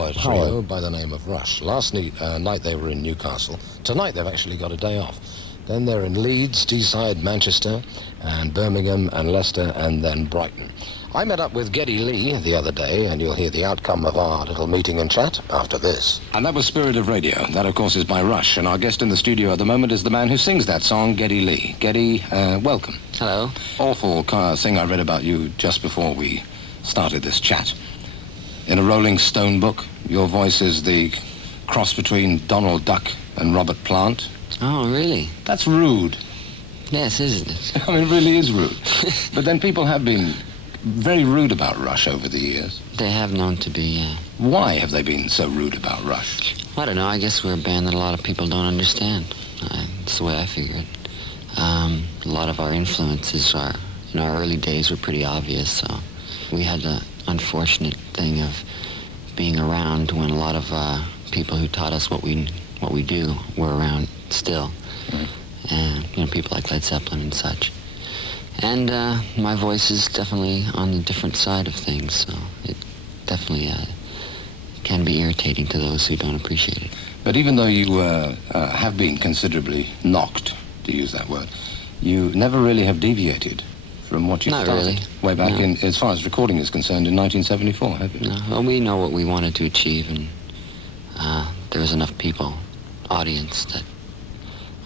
by a trio by the name of Rush. Last night they were in Newcastle. Tonight they've actually got a day off. Then they're in Leeds, Deeside, Manchester, and Birmingham, and Leicester, and then Brighton. I met up with Geddy Lee the other day, and you'll hear the outcome of our little meeting and chat after this. And that was Spirit of Radio. That, of course, is by Rush, and our guest in the studio at the moment is the man who sings that song, Geddy Lee. Geddy, welcome. Hello. Awful thing I read about you just before we started this chat. In a Rolling Stone book, your voice is the cross between Donald Duck and Robert Plant. Oh, really? That's rude. Yes, isn't it? I mean, it really is rude. But then people have been very rude about Rush over the years. They have known to be, yeah. Why have they been so rude about Rush? I don't know. I guess we're a band that a lot of people don't understand. That's the way I figure it. A lot of our influences in our early days were pretty obvious, so we had the unfortunate thing of being around when a lot of people who taught us what we do were around still. Mm. And, people like Led Zeppelin and such. And my voice is definitely on the different side of things, so it definitely can be irritating to those who don't appreciate it. But even though you have been considerably knocked, to use that word, you never really have deviated from what you started really. Way back in, as far as recording is concerned, in 1974, have you? No, well, we know what we wanted to achieve, and there was enough audience that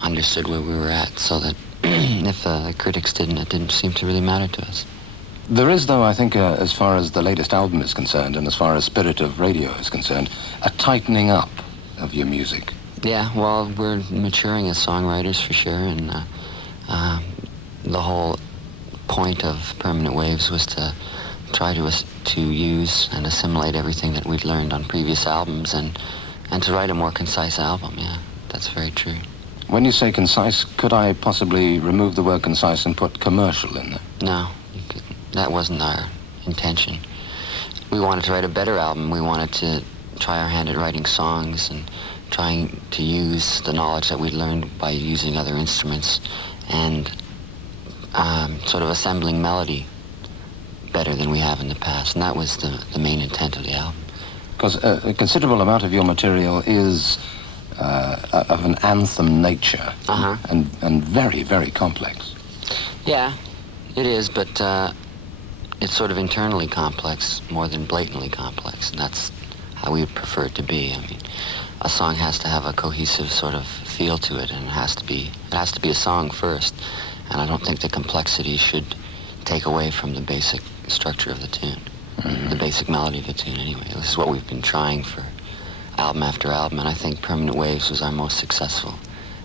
understood where we were at, so that if the critics didn't, it didn't seem to really matter to us. There is, though, I think, as far as the latest album is concerned, and as far as Spirit of Radio is concerned, a tightening up of your music. Yeah, well, we're maturing as songwriters for sure, and the whole point of Permanent Waves was to try to use and assimilate everything that we'd learned on previous albums and to write a more concise album. Yeah, that's very true. When you say concise, could I possibly remove the word concise and put commercial in there? No, that wasn't our intention. We wanted to write a better album. We wanted to try our hand at writing songs and trying to use the knowledge that we'd learned by using other instruments and sort of assembling melody better than we have in the past. And that was the main intent of the album. Because a considerable amount of your material is of an anthem nature, and very, very complex. Yeah, it is, but it's sort of internally complex more than blatantly complex, and that's how we would prefer it to be. I mean, a song has to have a cohesive sort of feel to it, and it has to be a song first, and I don't think the complexity should take away from the basic structure of the tune, the basic melody of the tune anyway. This is what we've been trying for album after album, and I think Permanent Waves was our most successful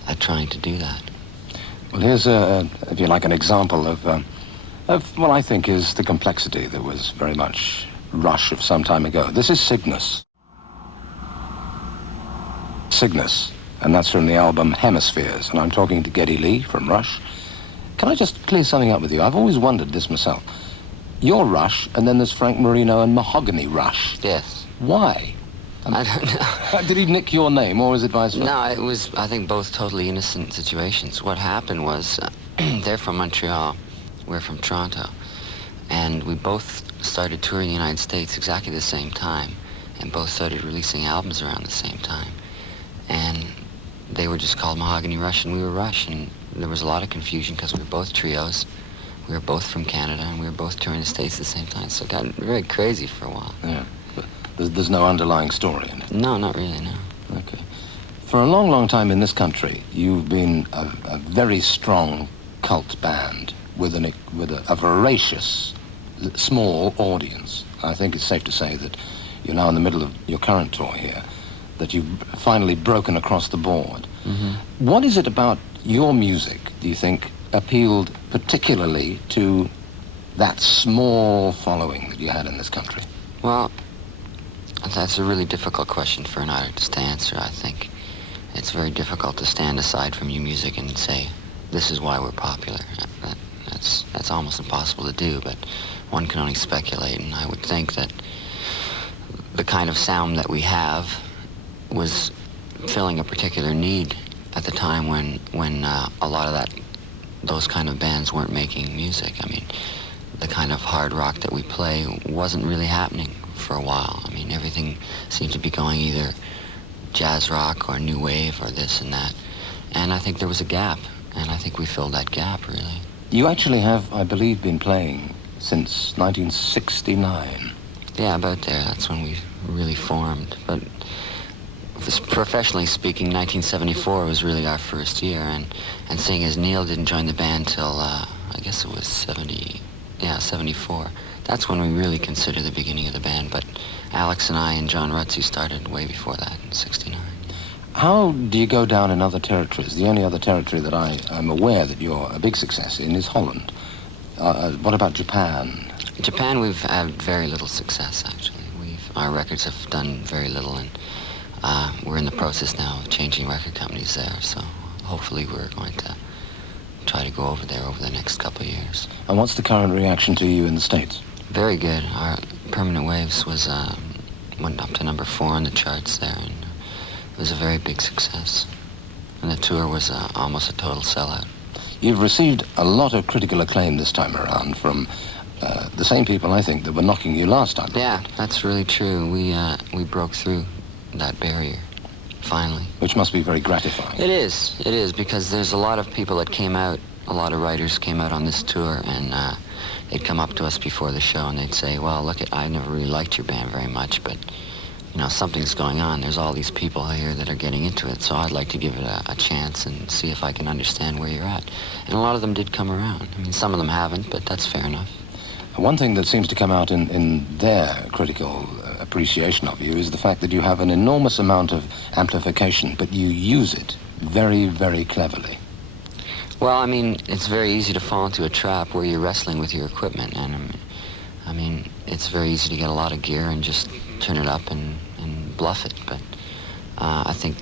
at trying to do that. Well, here's, if you like, an example of what I think is the complexity that was very much Rush of some time ago. This is Cygnus. Cygnus, and that's from the album Hemispheres, and I'm talking to Geddy Lee from Rush. Can I just clear something up with you? I've always wondered this myself. You're Rush, and then there's Frank Marino and Mahogany Rush. Yes. Why? I don't know. Did he nick your name, or was it vice versa? No, it was, I think, both totally innocent situations. What happened was, they're from Montreal, we're from Toronto, and we both started touring the United States exactly the same time, and both started releasing albums around the same time. And they were just called Mahogany Rush, and we were Rush, and there was a lot of confusion because we were both trios. We were both from Canada, and we were both touring the States at the same time, so it got very crazy for a while. Yeah. There's no underlying story in it? No, not really, no. Okay. For a long, long time in this country, you've been a very strong cult band with a voracious, small audience. I think it's safe to say that you're now in the middle of your current tour here, that you've finally broken across the board. Mm-hmm. What is it about your music, do you think, appealed particularly to that small following that you had in this country? Well, that's a really difficult question for an artist to answer, I think. It's very difficult to stand aside from your music and say, this is why we're popular. That's almost impossible to do, but one can only speculate, and I would think that the kind of sound that we have was filling a particular need at the time when a lot of those kind of bands weren't making music. I mean, the kind of hard rock that we play wasn't really happening for a while. I mean, everything seemed to be going either jazz rock or new wave or this and that. And I think there was a gap, and I think we filled that gap, really. You actually have, I believe, been playing since 1969. Yeah, about there. That's when we really formed. But professionally speaking, 1974 was really our first year, and seeing as Neil didn't join the band till, I guess it was 74. That's when we really consider the beginning of the band, but Alex and I and John Rutsey started way before that, in 69. How do you go down in other territories? The only other territory that I'm aware that you're a big success in is Holland. What about Japan? Japan, we've had very little success, actually. Our records have done very little, and we're in the process now of changing record companies there, so hopefully we're going to try to go over there over the next couple of years. And what's the current reaction to you in the States? Very good. Our Permanent Waves went up to number 4 on the charts there, and it was a very big success. And the tour was almost a total sellout. You've received a lot of critical acclaim this time around from the same people, I think, that were knocking you last time. Yeah, that's really true. We broke through that barrier, finally. Which must be very gratifying. It is, because there's a lot of people that came out, a lot of writers came out on this tour, and they'd come up to us before the show and they'd say, well, look, I never really liked your band very much, but, you know, something's going on. There's all these people here that are getting into it, so I'd like to give it a chance and see if I can understand where you're at. And a lot of them did come around. I mean, some of them haven't, but that's fair enough. One thing that seems to come out in their critical appreciation of you is the fact that you have an enormous amount of amplification, but you use it very, very cleverly. Well, I mean, it's very easy to fall into a trap where you're wrestling with your equipment, and I mean, it's very easy to get a lot of gear and just turn it up and bluff it, but I think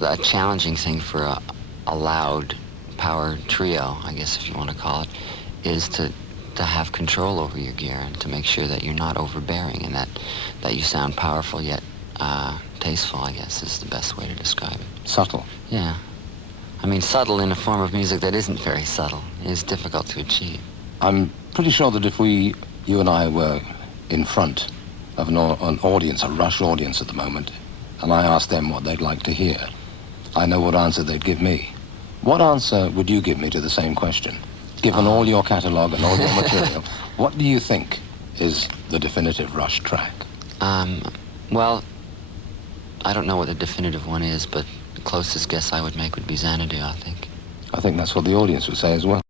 a challenging thing for a loud power trio, I guess if you want to call it, is to have control over your gear and to make sure that you're not overbearing and that you sound powerful yet tasteful, I guess, is the best way to describe it. Subtle. Yeah. I mean, subtle in a form of music that isn't very subtle is difficult to achieve. I'm pretty sure that if you and I were in front of an audience, a Rush audience at the moment, and I asked them what they'd like to hear, I know what answer they'd give me. What answer would you give me to the same question? Given all your catalogue and all your material, what do you think is the definitive Rush track? Well, I don't know what the definitive one is, but the closest guess I would make would be Xanadu, I think. I think that's what the audience would say as well.